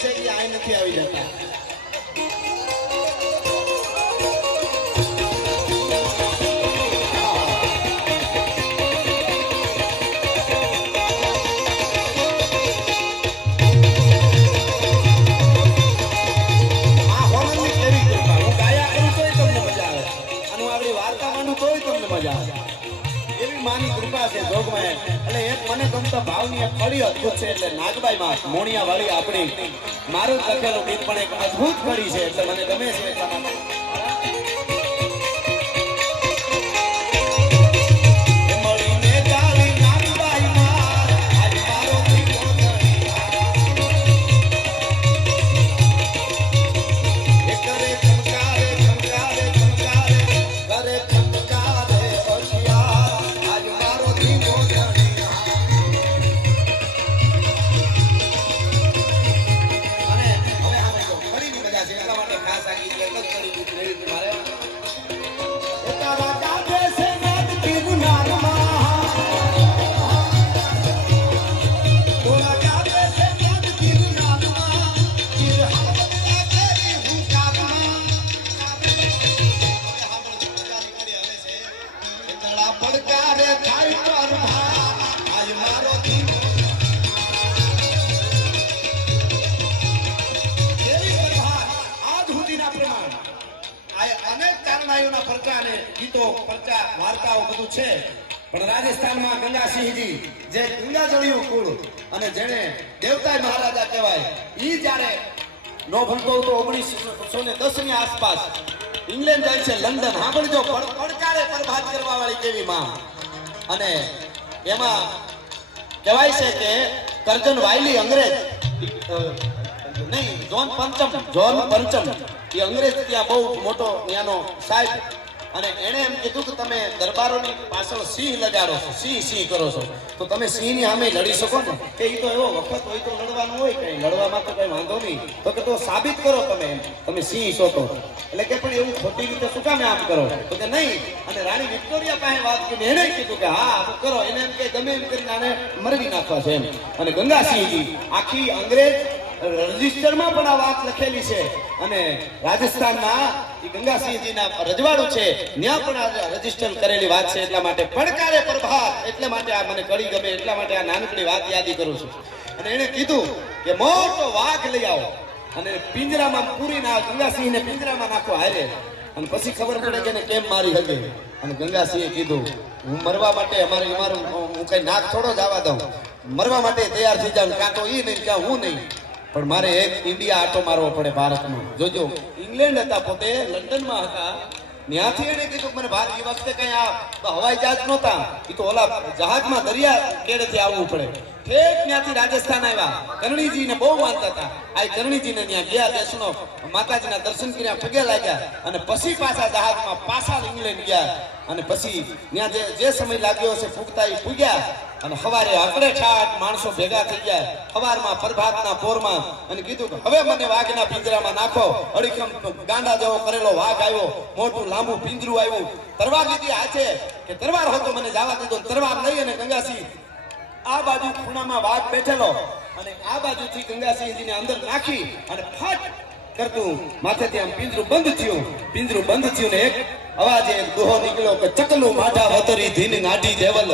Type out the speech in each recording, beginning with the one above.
છે કે આ નથી આવી જતા. માની કૃપા છે જોગમાં એટલે એક મને ગમતા ભાવની એક કડી અદભુત છે એટલે નાગબાઈ માં મોણિયા વાળી આપણી મારું લખેલું ગીત પણ એક અદભુત કડી છે એટલે મને ગમે છે એટલા માટે પણ રાજસ્થાનમાં ગંગાસિંહજી જે ગંગાજળિયું કુળ અને જેને દેવતાઈ મહારાજા કહેવાય ઈ જ્યારે નો ભણતો તો 1910 ની આસપાસ ઇંગ્લેન્ડ જાય છે લંડન સાંભળજો પડકારે પ્રભાત કરવા વાળી કેવી માં અને એમાં કહેવાય છે કે કરજન વાયલી અંગ્રેજ નહીં જોન પંચમ એ અંગ્રેજ ત્યાં બહુ મોટો ત્યાંનો સાહેબ અને એને એમ કીધું કે તમે દરબારોની પાછળ સિંહ લગાડો છો સિંહ કરો છો તો તમે સિંહની સામે લડી શકો ને કે એ તો એવો વખત હોય તો લડવાનું હોય કઈ લડવામાં તો કઈ વાંધો નહીં તો કે તો સાબિત કરો તમે સિંહ છો તો એટલે કે પણ એવું ખોટી રીતે શું કામ આમ કરો તો કે નહીં અને રાણી વિક્ટોરિયા પાસે વાત કરીને એને કીધું કે હા કરો એને એમ કે ગમે એમ કરીને આને મરવી નાખવા છે એમ અને ગંગાસિંહજી આખી અંગ્રેજ રજિસ્ટરમાં પણ આ વાત લખેલી છે અને રાજસ્થાનના ગંગાસિંહજીના રજવાડું છે ત્યાં પણ આ રજિસ્ટર કરેલી વાત છે એટલા માટે પડકારે પ્રભાત એટલે માટે આ મને કડી ગમે એટલા માટે આ નાનકડી વાત યાદી કરું છું અને એને કીધું કે મોટો વાઘ લઈ આવો અને પિંજરામાં પૂરીને ગંગાસિંહને પિંજરામાં નાખો હારે અને પછી ખબર પડે કે એને કેમ મારી હકે અને ગંગાસિંહે કીધું હું મરવા માટે અમારું હું કઈ નાક થોડો જ આવવા દઉં મરવા માટે તૈયાર થઈ જાઉં કાં તો ઈ નહીં કાં હું નહીં પણ મારે એક ઇન્ડિયા આટો મારવો પડે ભારતમાં જોજો ઇંગ્લેન્ડ હતા પોતે લંડનમાં હતા ત્યાંથી એને કીધું મને ભારત એ વખતે કઈ આ હવાઈ જહાજ નહોતા એ તો ઓલા જહાજમાં દરિયા કેડેથી આવવું પડે ઠેક ત્યાંથી રાજસ્થાન આવ્યા કરણીજીને બહુ માનતા હતા આ કરણીજીને ત્યાં ગયા દેશનો માતાજીના દર્શન કર્યા પગે લાગ્યા અને પછી પાછા જહાજમાં પાછા ઇંગ્લેન્ડ ગયા અને પછી ત્યાં જે સમય લાગ્યો છે ફૂગતા એ ફૂગ્યા અને સવારે આકડે ઠાઠ માણસો ભેગા થઈ ગયા સવારમાં પ્રભાતના પોરમાં અને કીધું કે હવે મને વાઘના પિંજરામાં નાખો અડીખમ ગાંડા જેવો કરેલો વાઘ આવ્યો મોટું લાંબુ પિંજરું આવ્યું તરવાર લીધી હાથે કે તરવાર હતો મને જવા દીધો તરવાર લઈ અને ગંગાસિંહ આ બાજુ ખૂણામાં વાઘ બેઠેલો અને આ બાજુથી ગંગાસિંહજીને અંદર નાખી અને ફટ કરતું માથેથી આમ પિંજરું બંધ થયું ને એક અવાજે દોહો નીકળ્યો કે ચકલું માઢા વતરી ધીન નાઢી દેવલ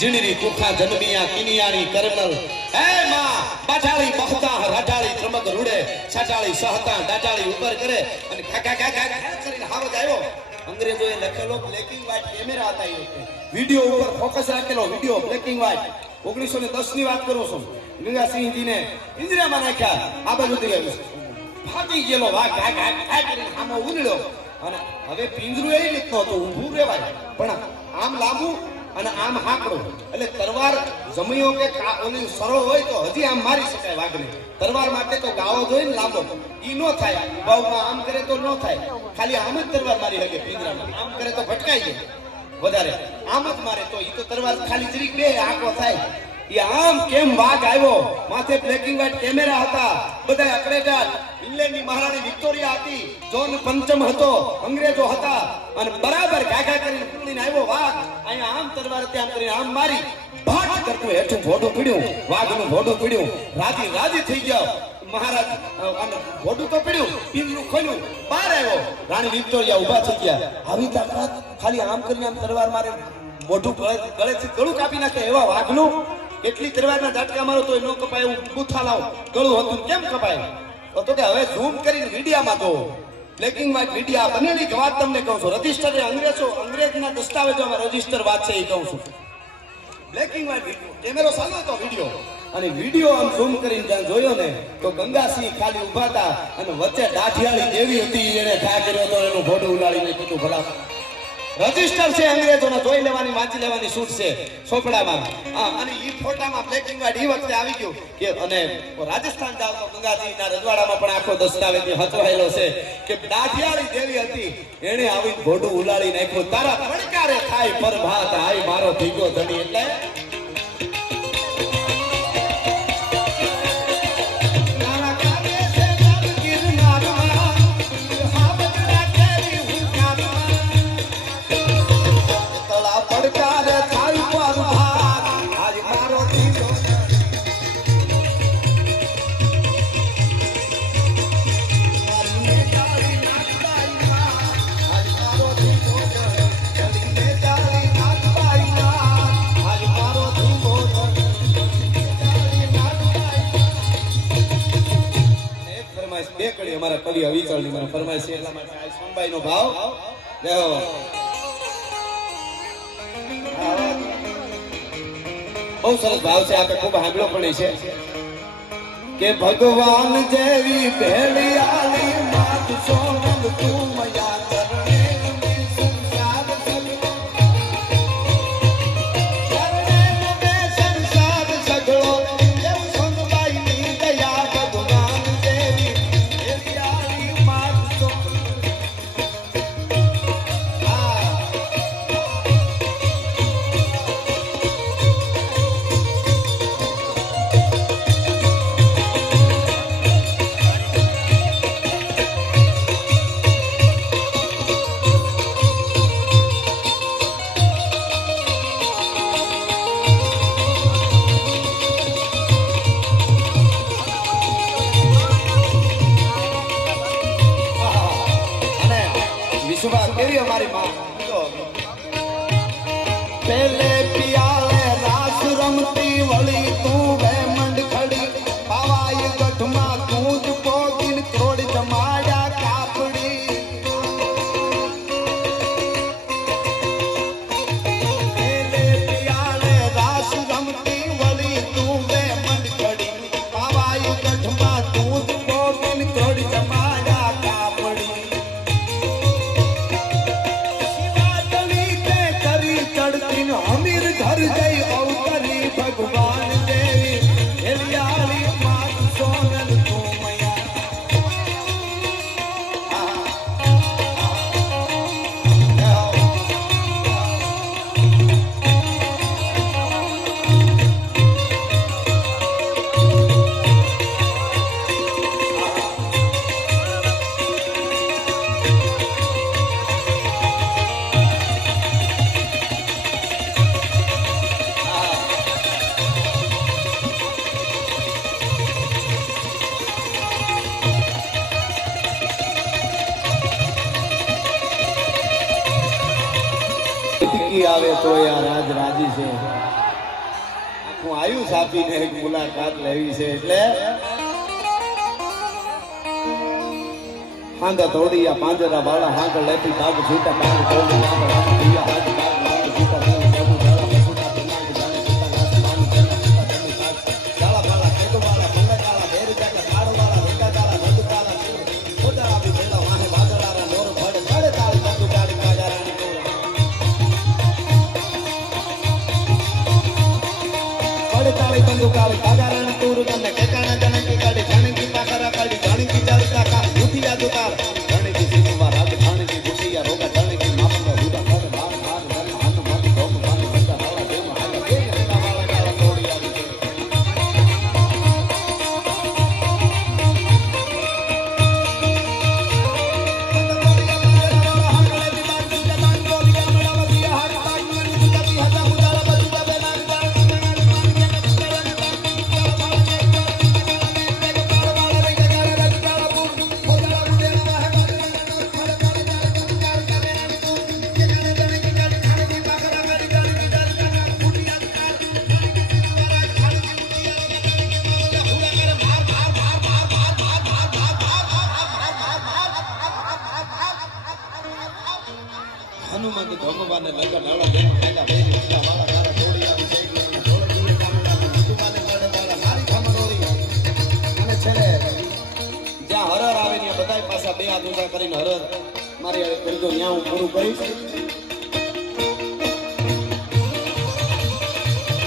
જીણરી કુખા જન્મિયા કિનિયાણી કરનલ હે માં બાઠાળી બખતા રાઠાળી ત્રમક રૂડે છાટાળી સહતા દાટાળી ઉપર કરે અને ખા કરીને હાવજ આવ્યો અંગ્રેજોએ લખેલો બ્લેકિંગ વ્હાઇટ કેમેરા હતા એ વિડિયો ઉપર ફોકસ રાખેલો વિડિયો બ્લેકિંગ વ્હાઇટ 1910 ની વાત કરું છું ગંગાસિંહજીને પિંજરામાં નાખ્યા આ બાજુથી ફાટી ગયેલો વાઘ ઘા કરીને આમાં ઉડ્યો અને હવે પિંજરું એ રીતનું હતું ઊભું રહેવાય પણ આમ લાંબુ અને આમ હાકડું એટલે તરવાર જમીઓ કે ઓલી સરો હોય તો હજી આમ મારી શકાય વાઘને તરવાર માટે તો ગાવો જોઈએ ને લાંબો ઈ નો થાય ઉભાવમાં આમ કરે તો નો થાય ખાલી આમ જ તરવાર મારી શકે પિંજરામાં આમ કરે તો ભટકાઈ જાય વધારે આમ જ મારે તો ઈ તો તરવાર ખાલી જરીક બે આંકો થાય ઈ આમ કેમ વાઘ આવ્યો માથે બ્લેકિંગ વ્હાઇટ કેમેરા હતા બધા અકડેટા ઇંગ્લેન્ડની મહારાણી વિક્ટોરિયા હતી જોન પંચમ હતો અંગ્રેજો હતા અને બરાબર ઘાઘા કરીને પકડીને આવ્યો વાઘ અહીંયા આમ તરવાર ત્યાં કરીને આમ મારી ભાગ કરતું હેઠું ભોડું પીડ્યું વાઘનું ભોડું પીડ્યું રાજી થઈ ગયો મહારાજ આમ મોઢું તો પડ્યું, પીરનું ખોલ્યું, બહાર આવ્યો. રાણી વિક્ટોરિયા ઊભા થઈ ગયા. આવી તાકાત, ખાલી આમ કરીને આમ તલવાર મારે, મોઢું ગળેથી ગળું કાપી નાખે એવા વાઘનું. કેટલી તલવારના ઝાટકા મારો તોય ન કપાય એવું બુથા લાવ ગળું હતું, કેમ કપાય? તો કે હવે ઝૂમ કરીને મીડિયામાં તો બ્લેક એન્ડ વ્હાઇટ મીડિયા બનેલી વાત તમને કહું છું. રજિસ્ટર એ અંગ્રેજના દસ્તાવેજોમાં રજિસ્ટર વાત છે એ કહું છું. બ્લેક એન્ડ વ્હાઇટ કેમેરો ચાલુ હતો, વિડીયો, અને વિડીયો આમ ઝૂમ કરીને જ્યાં જોયો ને તો ગંગાસિંહ ખાલી ઉભા હતા અને વચ્ચે દાઢિયાળી દેવી હતી. એને ઠા કર્યો તો એનું ભોડું ઉલાડીને કીધું ભલા રજિસ્ટર છે અંગ્રેજોના, જોઈ લેવાની વાંચી લેવાની છૂટ છે ચોપડામાં. અને ઈ ફોટામાં બ્લેક એન્ડ વ્હાઇટ ઈ વખતે આવી ગયું કે અને રાજસ્થાન જાવ તો ગંગાજીના રજવાડામાં પણ આખો દસ્તાવેજ હચવાયેલો છે કે દાઢિયાળી દેવી હતી, એને આવી ભોડું ઉલાડી નાખ્યું. તારા પડકારે થાય પરભાત, આય મારો ભીગો ધણી. એટલે અમારા કવિ અવિચળની મને ફરમાઈશ છે, એટલા માટે આ સોનબાઈ નો ભાવ લેવો. બહુ સરસ ભાવ છે, આપણે ખૂબ સાંભળ્યો પણ છે કે ભગવાન જેવી ભેળિયાળી માત સોનલ તું મયા કરને સંસાર સગળો સોનબાઈ ની દયા ભગવાન જેવી ભેળિયાળી માત સોનલ. કેવી અમારી માં પેલે પિયાલે રાસ રમતી વળી તું વેમંડ ખડી પાવાય ગઢમાં તું જ પોગીન ક્રોડ જમાડ્યા કાપડી. પેલે પિયાલે રાસ રમતી વળી તું વેમંડ ખડી પાવાય ગઢમાં તું જ પોગીન ક્રોડ જમાડ્યા કાપડી. અમીર ઘર જઈ અવતરી ભગવાન દેવી ભેળિયાળી માત સોનલ તું મયા. આવે તો યાર રાજ રાજી છે, આખું આયુષ આપીને એક મુલાકાત લેવી છે. એટલે હાંગા તોડિયા પાંજરા બાળા હાંગા લેતી ભાગ છૂટા ભાગ તોડી હાંગા હાંગ ભાગ ભાગ છૂટા ભાગ પ્રભુ જાળા પશુના પિનાક જાણે છૂટા ઘાસ પાણી જના છૂટા જમી ભાગ જાળા બાળા કેડો બાળા ભંગા જાળા બેર જાકા ખાડો બાળા ભંગા જાળા નદ બાળા ખોટા આપી પેલા વાહે વાદળારા નોર ફાડે ફાડે તાળી બંદુ ગાડી કાજારાની તાળી બંદુ કાળી કાગારણ તુર ગને કેકાણા જનકી કાડી જાણકી પાખરા કાડી જાણકી ચાલતા કા ઉઠિયા દુતાર જાણકી સીમવા રાત જાણકી બુટિયા રોગા જાણકી માપનો હુડા કર બાર બાર ગન હાથ માટી ગોમ ગાન બંદા હાલા દેમ હાલા કે રેના વાળા કાળા તોડી આવી છે. હનુમંત ધોમવાને લગન હળો જેમ કાયદા બેરી ઉડા મારા મારા જોડી આવી જઈ જોડી કામના હનુમાને લડે મારા મારી ખમરોરી અને છેલે જ્યાં હરર આવે ને બધાય પાછા બે હાથ ઊંચા કરીને હરર મારી હારે કરી દો ત્યાં હું પૂરું કરીશ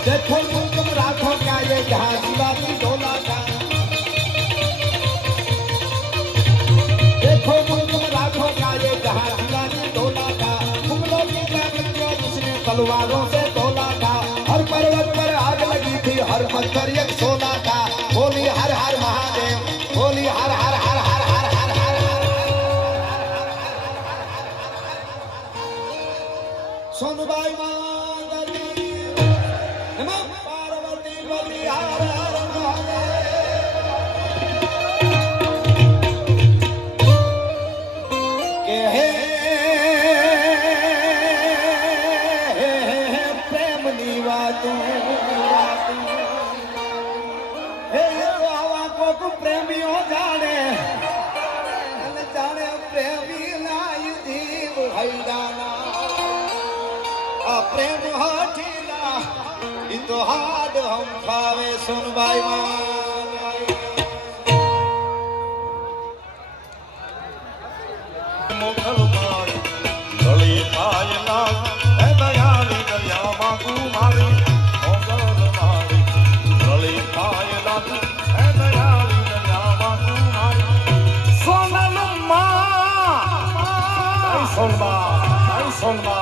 देखो तुम राखो क्या ये जहां दीवानी डोला का देखो तुम राखो क्या ये जहां दीवानी डोला का मुगलों की जानियों जिसने तलवारों से तोला था हर पर्वत पर आग लगी थी हर पत्थर एक सोना था बोली हर हर महादेव बोली हर हर हर हर हर हर हर सोनबाई मांगली नमः पार्वती बलि हर हर महादेव के हे प्रेमनी वातों हे आवा को प्रेमियों जाने जाने प्रेमी लाई दीव हैदाना आ प्रेम हाठीला इ तो हाड हम खावे सुनबाई मोगल मारी गली पायला ए दयाली दरियामा कुमारी मोगल मारी गली पायला ए दयाली दरियामा कुमारी सोनल मां आई सोनबा